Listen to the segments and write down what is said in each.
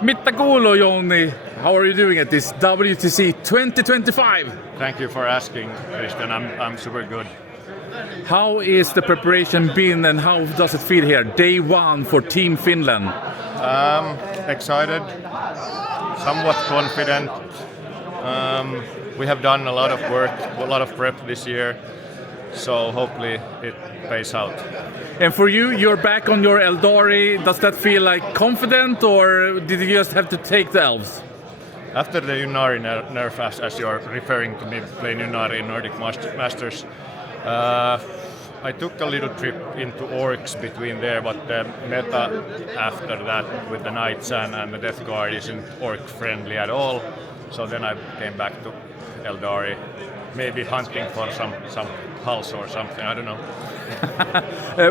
Mitä kuuluu, Jouni? How are you doing at this WTC 2025? Thank you for asking, Christian. I'm super good. How is the preparation been and how does it feel here? Day one for Team Finland. Excited, somewhat confident. We have done a lot of work, a lot of prep this year, so hopefully it pays out. And for you, you're back on your Eldari. Does that feel like confident or did you just have to take the elves? After the Ynnari nerf, as you're referring to me playing Ynnari in Nordic Masters, I took a little trip into orcs between there, but the meta after that with the knights and the death guard isn't orc friendly at all. So then I came back to Eldari, maybe hunting for some pulse or something, I don't know.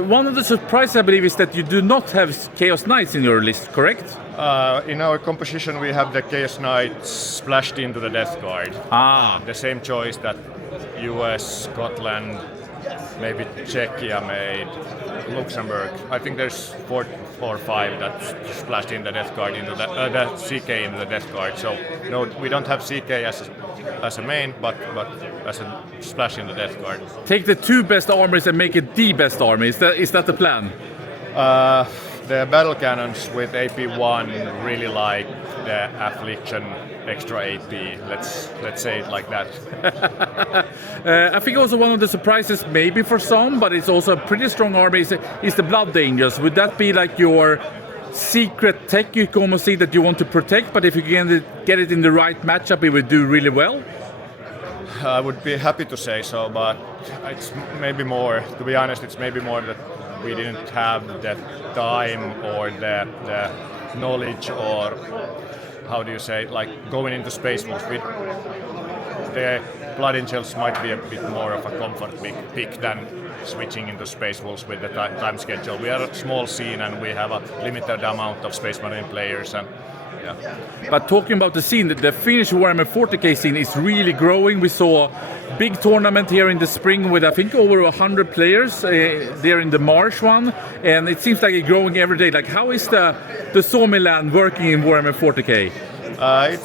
One of the surprises, I believe, is that you do not have Chaos Knights in your list, correct? In our composition we have the Chaos Knights splashed into the Death Guard. The same choice that US, Scotland, maybe Czechia made, Luxembourg. I think there's 4 or 5 that splashed in the Death Guard into the CK into the Death Guard. So no, we don't have CK as a main, but as a splash in the Death Guard. Take the 2 best armies and make it the best army. Is that the plan? The battle cannons with AP1 really like the affliction extra AP. Let's say it like that. I think also one of the surprises, maybe for some, but it's also a pretty strong army, is the Blood Dangers. Would that be like your secret tech you can almost see that you want to protect, but if you can get it in the right matchup, it would do really well? I would be happy to say so, but it's maybe more, to be honest, it's maybe more that we didn't have the time or the knowledge, or how do you say, like going into Space Wolves with the Blood Angels might be a bit more of a comfort pick than switching into Space Wolves with the time schedule. We are a small scene and we have a limited amount of Space Marine players, and yeah. But talking about the scene, the Finnish Warhammer 40k scene is really growing. We saw a big tournament here in the spring with I think over 100 players there in the Marsh one, and it seems like it's growing every day. Like, how is the Suomi land working in Warhammer 40k?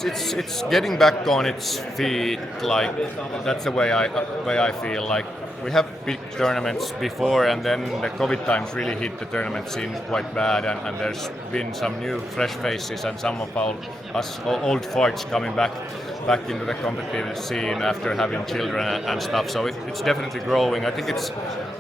It's getting back on its feet. Like, that's the way I feel. Like, we have big tournaments before, and then the COVID times really hit the tournament scene quite bad, and there's been some new fresh faces and some of us old farts coming back into the competitive scene after having children and stuff. So it's definitely growing. I think it's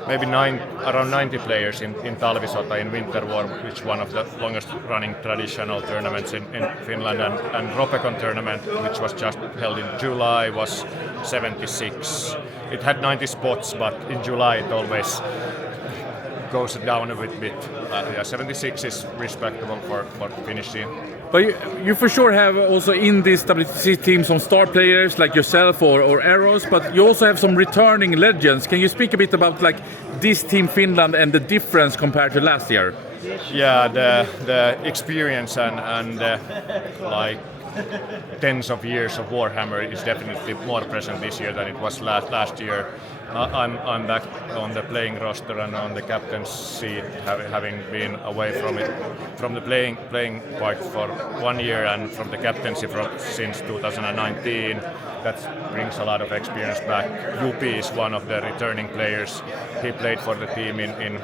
maybe around 90 players in Talvisota in Winter War, which is one of the longest running traditional tournaments in Finland, and Ropecon tournament, which was just held in July, was 76. It had 90 spots, but in July it always goes down a bit. 76 is respectable for Finnish scene. But you for sure have also in this WTC team some star players like yourself or Arrows, but you also have some returning legends. Can you speak a bit about like this Team Finland and the difference compared to last year? Yeah, the experience and like tens of years of Warhammer is definitely more present this year than it was last year. I'm back on the playing roster and on the captain's seat, having been away from the playing part for 1 year and from the captaincy since 2019. That brings a lot of experience back. UP is one of the returning players. He played for the team in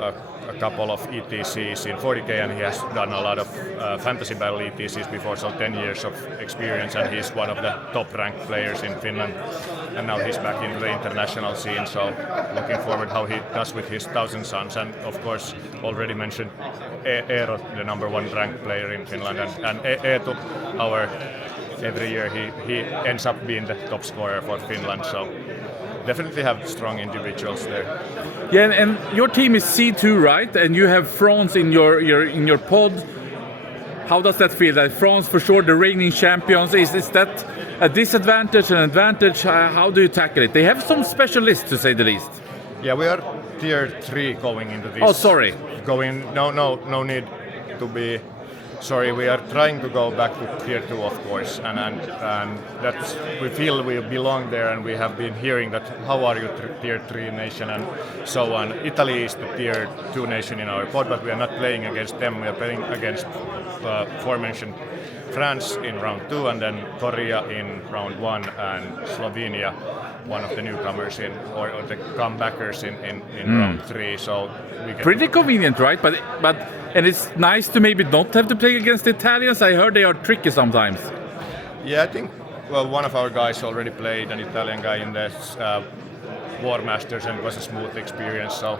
a couple of ETCs in 40k, and he has done a lot of fantasy battle ETCs before, so 10 years of experience, and he's one of the top ranked players in Finland, and now he's back into the international scene, so looking forward how he does with his Thousand Sons, and of course already mentioned Eero, the number 1 ranked player in Finland, and Eetu, every year he ends up being the top scorer for Finland, so definitely have strong individuals there. Yeah, and your team is C2, right? And you have France in your pod. How does that feel? Like France, for sure, the reigning champions. Is that a disadvantage, an advantage? How do you tackle it? They have some specialists, to say the least. Yeah, we are tier 3 going into this. Oh, sorry. No need to be sorry, we are trying to go back to tier 2, of course, and that's, we feel we belong there, and we have been hearing that how are you tier 3 nation and so on. Italy is the tier 2 nation in our pod, but we are not playing against them. We are playing against aforementioned France in round 2, and then Korea in round 1, and Slovenia, one of the newcomers in, or the comebackers in round 3. So we get pretty convenient, right? But and it's nice to maybe not have to play against the Italians. I heard they are tricky sometimes. Yeah, I think, well, one of our guys already played, an Italian guy in the War Masters, and it was a smooth experience. So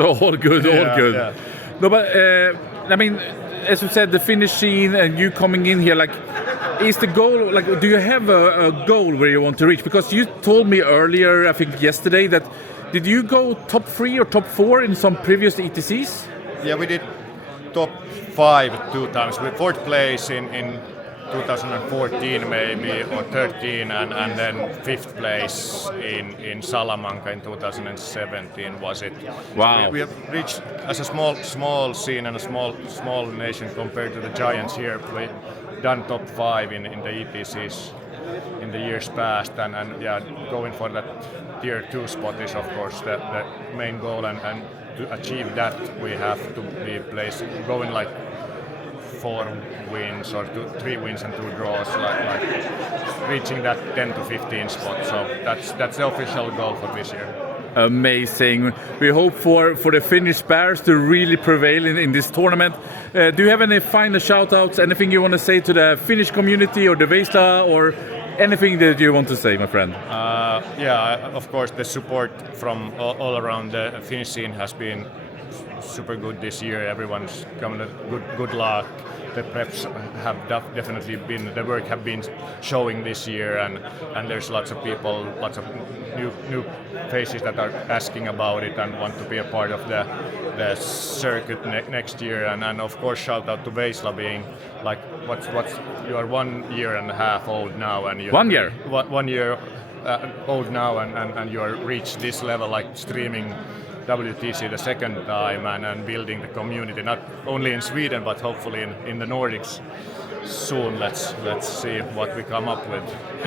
all good, all good. Yeah. No, but I mean, as you said, the Finnish scene and you coming in here, like, is the goal, like, do you have a goal where you want to reach? Because you told me earlier, I think yesterday, that did you go top 3 or top 4 in some previous ETCs? Yeah, we did top 5 2 times. We 4th place in 2014 maybe, or 13, and then 5th place in Salamanca in 2017 was it. Wow. So we have reached, as a small scene and a small nation compared to the giants here, we done top 5 in the ETCs in the years past, and yeah, going for that tier 2 spot is of course the main goal, and to achieve that we have to be placing, going like 4 wins or 3 wins and 2 draws, like reaching that 10 to 15 spot. So that's the official goal for this year. Amazing. We hope for the Finnish Bears to really prevail in this tournament. Do you have any final shout-outs, anything you want to say to the Finnish community or the Vesla, or anything that you want to say, my friend? Yeah, of course, the support from all around the Finnish scene has been super good this year. Everyone's come to good luck. The preps have definitely been, the work have been showing this year, and there's lots of people, lots of new faces that are asking about it and want to be a part of the circuit next year. And of course, shout out to Vesla, being like, what's you are 1 year and a half old now, and you 1 year. 1 year old now, and you are reached this level, like streaming WTC the second time, and building the community not only in Sweden but hopefully in the Nordics soon. Let's see what we come up with.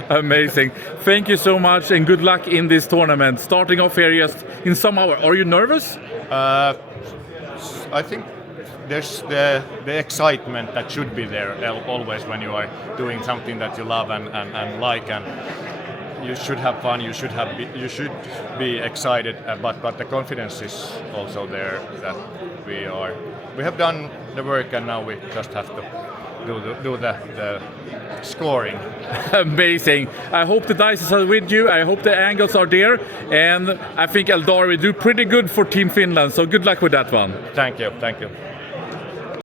Amazing. Thank you so much, and good luck in this tournament. Starting off here just in some hour. Are you nervous? I think there's the excitement that should be there always when you are doing something that you love and like, and you should have fun. You should be excited, but the confidence is also there that we have done the work, and now we just have to do the scoring. Amazing. I hope the dice are with you. I hope the angles are there, and I think Eldar will do pretty good for Team Finland. So good luck with that one. Thank you.